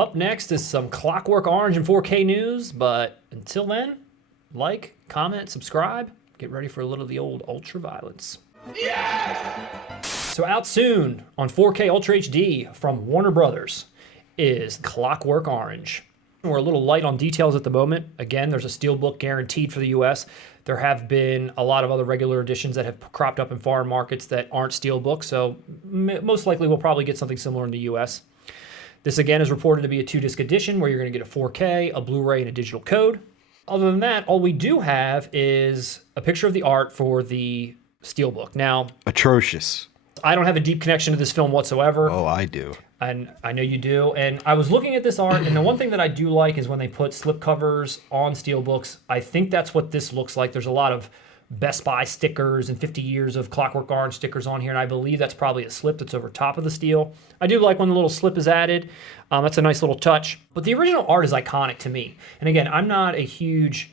Up next is some Clockwork Orange and 4K news, but until then, like, comment, subscribe, get ready for a little of the old ultra violence. Yes! So out soon on 4K Ultra HD from Warner Brothers is Clockwork Orange. We're a little light on details at the moment. Again, there's a Steelbook guaranteed for the US. There have been a lot of other regular editions that have cropped up in foreign markets that aren't Steelbook, so most likely we'll probably get something similar in the US. This again is reported to be a 2-disc edition where you're going to get a 4K, a Blu-ray, and a digital code. Other than that, all we do have is a picture of the art for the Steelbook. Now, atrocious. I don't have a deep connection to this film whatsoever. Oh, I do. And I know you do. And I was looking at this art, and the one thing that I do like is when they put slipcovers on Steelbooks. I think that's what this looks like. There's a lot of Best Buy stickers and 50 years of Clockwork Orange stickers on here, and I believe that's probably a slip that's over top of the steel. I do like when the little slip is added. That's a nice little touch. But the original art is iconic to me. And again, I'm not a huge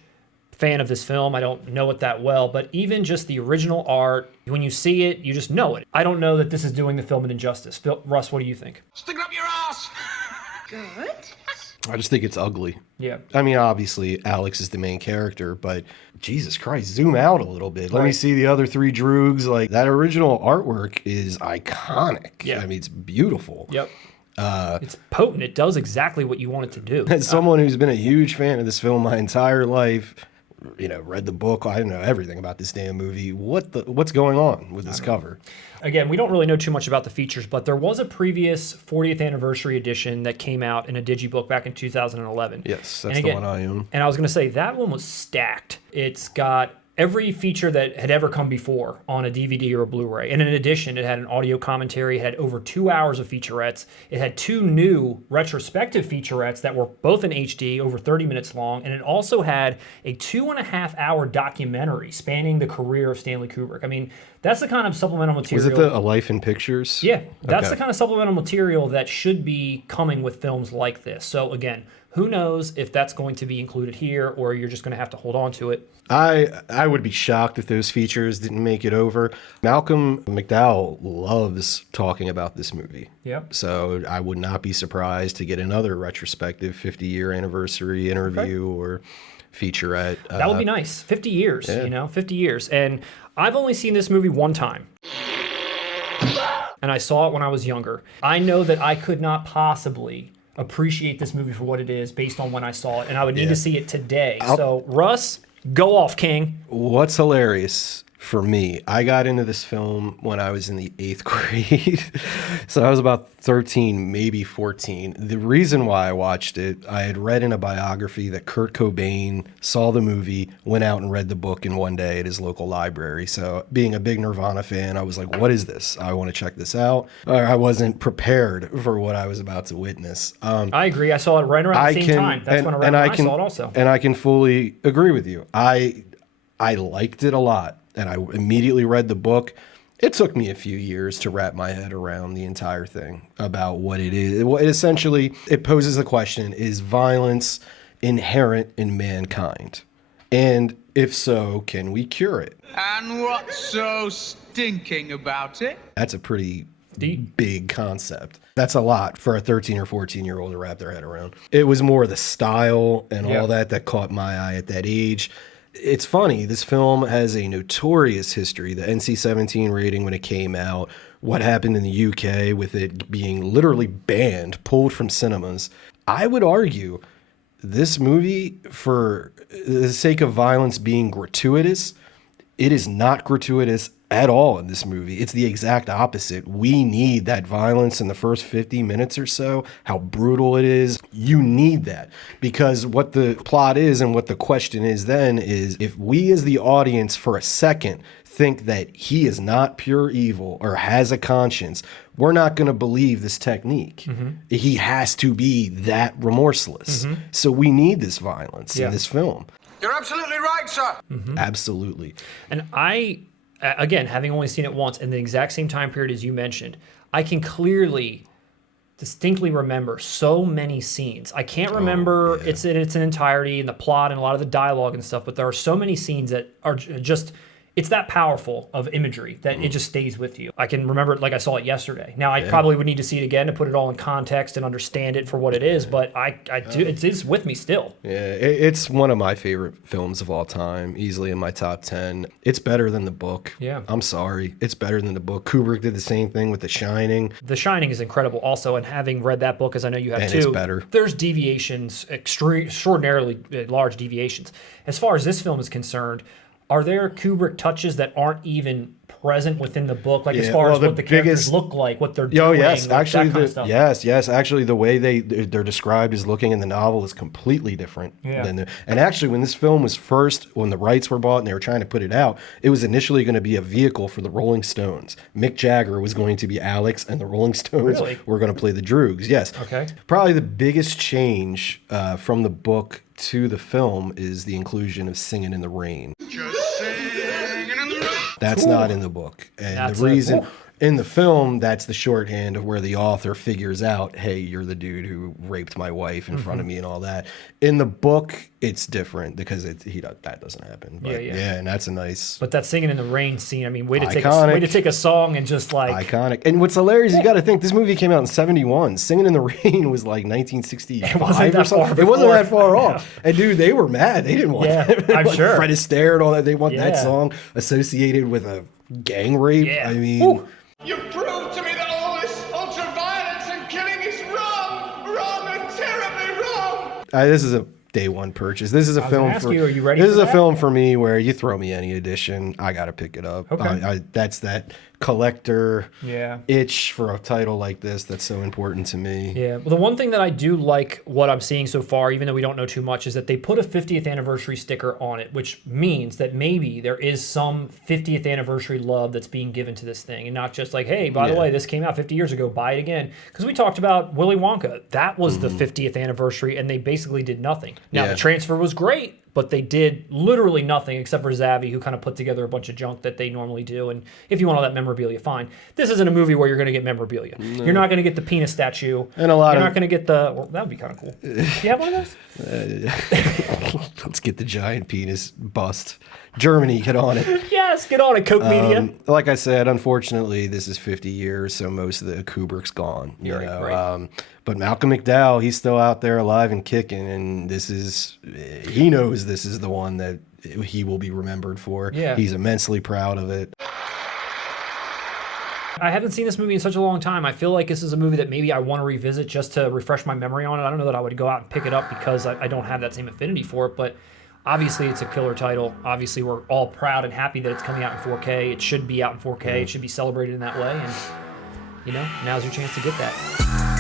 fan of this film. I don't know it that well, but even just the original art, when you see it, you just know it. I don't know that this is doing the film an injustice. Russ, what do you think? Stick it up your ass! Good. I just think it's ugly. Yeah. I mean, obviously, Alex is the main character, but Jesus Christ, zoom out a little bit. Let me see the other three droogs. Like, that original artwork is iconic. Yeah. I mean, it's beautiful. Yep. It's potent. It does exactly what you want it to do. As someone who's been a huge fan of this film my entire life, you know, read the book, I don't know everything about this damn movie. What's going on with this cover? Again, we don't really know too much about the features, but there was a previous 40th anniversary edition that came out in a digibook back in 2011. Yes, that's the one I own. And I was going to say, that one was stacked. It's got every feature that had ever come before on a DVD or a Blu-ray. And in addition, it had an audio commentary. It had over 2 hours of featurettes. It had 2 new retrospective featurettes that were both in HD, over 30 minutes long. And it also had a 2.5-hour documentary spanning the career of Stanley Kubrick. I mean, that's the kind of supplemental material. Was it A Life in Pictures? Yeah, that's the kind of supplemental material that should be coming with films like this. So again, who knows if that's going to be included here or you're just going to have to hold on to it. I would be shocked if those features didn't make it over. Malcolm McDowell loves talking about this movie. Yep. So I would not be surprised to get another retrospective 50-year anniversary interview or featurette. That would be nice. 50 years, you know, 50 years. And I've only seen this movie one time. And I saw it when I was younger. I know that I could not possibly appreciate this movie for what it is based on when I saw it, and I would need to see it today. So, Russ, go off, King. What's hilarious for me, I got into this film when I was in the 8th grade. So I was about 13, maybe 14. The reason why I watched it, I had read in a biography that Kurt Cobain saw the movie, went out and read the book in one day at his local library. So being a big Nirvana fan, I was like, what is this? I want to check this out. I wasn't prepared for what I was about to witness. I agree. I saw it right around the same time. That's when I saw it also. And I can fully agree with you. I liked it a lot. And I immediately read the book. It took me a few years to wrap my head around the entire thing about what it is. Essentially, it poses the question, is violence inherent in mankind? And if so, can we cure it? And what's so stinking about it? That's a pretty big concept. That's a lot for a 13 or 14-year-old to wrap their head around. It was more the style and all that caught my eye at that age. It's funny, this film has a notorious history. The NC-17 rating when it came out, what happened in the UK with it being literally banned, pulled from cinemas. I would argue this movie, for the sake of violence being gratuitous, it is not gratuitous at all in this movie. It's the exact opposite. We need that violence in the first 50 minutes or so, how brutal it is. You need that, because what the plot is and what the question is then is, if we as the audience for a second think that he is not pure evil or has a conscience, we're not going to believe this technique. He has to be that remorseless. So we need this violence in this film. You're absolutely right, sir. Absolutely. And I, again, having only seen it once in the exact same time period as you mentioned, I can clearly, distinctly remember so many scenes. I can't remember it's in its entirety and the plot and a lot of the dialogue and stuff, but there are so many scenes that are just it's that powerful of imagery that it just stays with you. I can remember it like I saw it yesterday. Now, I probably would need to see it again to put it all in context and understand it for what it is, but I do. It is with me still. Yeah, it's one of my favorite films of all time, easily in my top 10. It's better than the book. Yeah. I'm sorry. It's better than the book. Kubrick did the same thing with The Shining. The Shining is incredible also, and having read that book, as I know you have too, it's better. There's deviations, extraordinarily large deviations. As far as this film is concerned, are there Kubrick touches that aren't even present within the book, like as far as what the characters look like, what they're doing? Oh yes, like actually, that kind of stuff? yes. Actually, the way they're described as looking in the novel is completely different. Yeah. And actually, when this film was when the rights were bought and they were trying to put it out, it was initially going to be a vehicle for the Rolling Stones. Mick Jagger was going to be Alex, and the Rolling Stones were going to play the Droogs. Yes. Okay. Probably the biggest change from the book to the film is the inclusion of "Singing in the Rain." That's not in the book. And the reason in the film, that's the shorthand of where the author figures out, hey, you're the dude who raped my wife in front of me and all that. In the book, it's different because that doesn't happen. But yeah, and that's a nice. But that Singing in the Rain scene, I mean, way to Iconic. take a song and just like iconic. And what's hilarious, you got to think this movie came out in '71. Singing in the Rain was like 1965 or something. It wasn't that far off. And dude, they were mad. They didn't want that. I'm sure. Fred Astaire and all that. They want that song associated with a gang rape. Yeah. I mean. You proved to me that all this ultra-violence and killing is wrong and terribly wrong. This is a day one purchase. This is a film for. Are you ready? This is a film for me where you throw me any edition, I gotta pick it up. Okay. That's that collector itch for a title like this that's so important to me. Yeah. Well, the one thing that I do like what I'm seeing so far, even though we don't know too much, is that they put a 50th anniversary sticker on it, which means that maybe there is some 50th anniversary love that's being given to this thing, and not just like, hey, by the way, this came out 50 years ago, buy it again. Because we talked about Willy Wonka. That was the 50th anniversary, and they basically did nothing. Now, the transfer was great, but they did literally nothing except for Zavi, who kind of put together a bunch of junk that they normally do. And if you want all that memorabilia, fine. This isn't a movie where you're going to get memorabilia. No. You're not going to get the penis statue. And you're not going to get the... Well, that would be kind of cool. Do you have one of those? Let's get the giant penis bust. Germany, get on it. Yes, get on it, Coke Media. Like I said, unfortunately, this is 50 years, so most of the Kubrick's gone. You know? Right. But Malcolm McDowell, he's still out there alive and kicking, and he knows this is the one that he will be remembered for. Yeah. He's immensely proud of it. I haven't seen this movie in such a long time. I feel like this is a movie that maybe I want to revisit just to refresh my memory on it. I don't know that I would go out and pick it up because I don't have that same affinity for it, but obviously it's a killer title. Obviously we're all proud and happy that it's coming out in 4K. It should be out in 4K. It should be celebrated in that way, and now's your chance to get that.